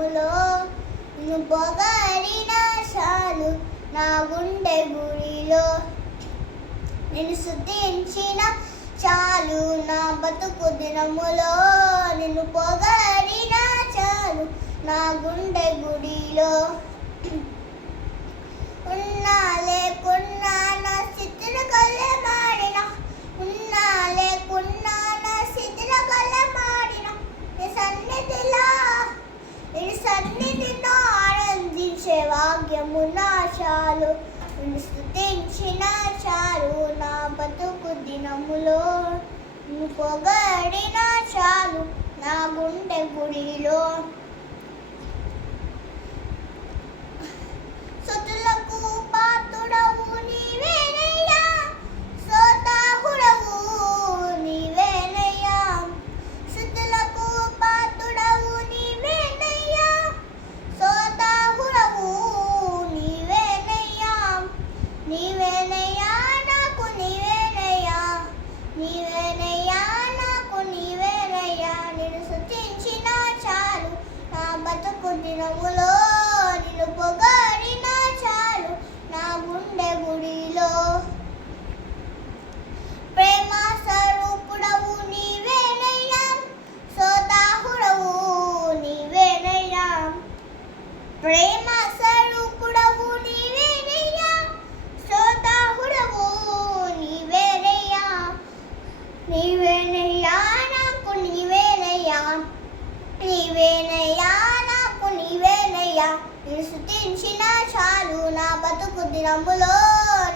దినములో నిన్ను పొగడిన చాలు నా గుండె గుడిలో నిన్ను స్తుతించిన చాలు నా బతుకు దినములో నిన్ను పొగడిన చాలు నా గుండె గుడిలో ఉన్నా లేకున్నా నా స్థితిని కళ్ళే మాడిన ఉన్నా లేకున్నా నా స్థితిని కళ్ళే మాడిన నీ సన్నిధిలో ఆనందించే భాగ్యము నా చాలు నిన్ను స్తుతించిన చాలు నా బతుకు దినములో నిన్ను పొగడిన చాలు నా గుండె గుడిలో స్తుతులకు పాత్రుడవు నీవేనయ్యా స్తోత్రార్హుడవు నీవేనయ్యా స్తుతులకు పాత్రుడవు నీవేనయ్యా స్తోత్రార్హుడవు నీవేనయ్యా నీవేనయ్యా నాకు నీవేనయ్యా నీవేనయ్యా నాకు నీవేనయ్యా నిన్ను స్తుతించిన చాలు నా బతుకు దినములో నిన్ను పొగడిన చాలు నా గుండె గుడిలో ప్రేమ స్వరూపుడవు నీవేనయ్యా స్తోత్రార్హుడవు నీవేనయ్యా ప్రేమ స్వరూపుడవు నీవేనయ్యా స్తోత్రార్హుడవు నీవేనయ్యా నీవేనయ్యా నాకు నీవేనయ్యా నీవేనయ్యా నాకు నీవేనయ్యా నిన్ను స్తుతించిన చాలు నా బతుకు దినములో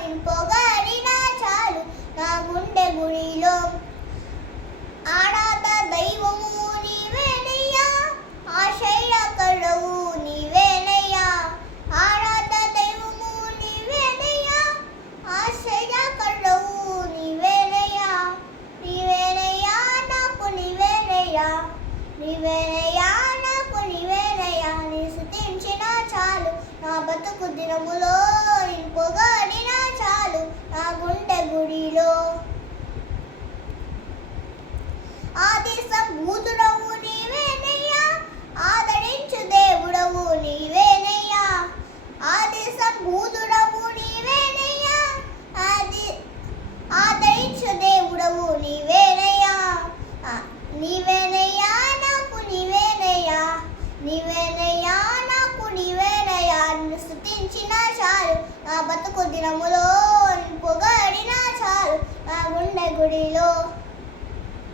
నిన్ను పొగడిన చాలు నా గుండె గుడిలో ఆరాధ దైవము నీవేనయ్యా ఆశ్రయకరుడవు నీవేనయ్యా ఆరాధ దైవము నీవేనయ్యా ఆశ్రయకరుడవు నీవేనయ్యా నీవేనయ్యా నాకు నీవేనయ్యా నీవేనయ్యా నాకు నీవేనయ్యా నిన్ను స్తుతించిన చాలు నా బతుకు దినములో నిన్ను పొగడిన చాలు నా గుండె గుడి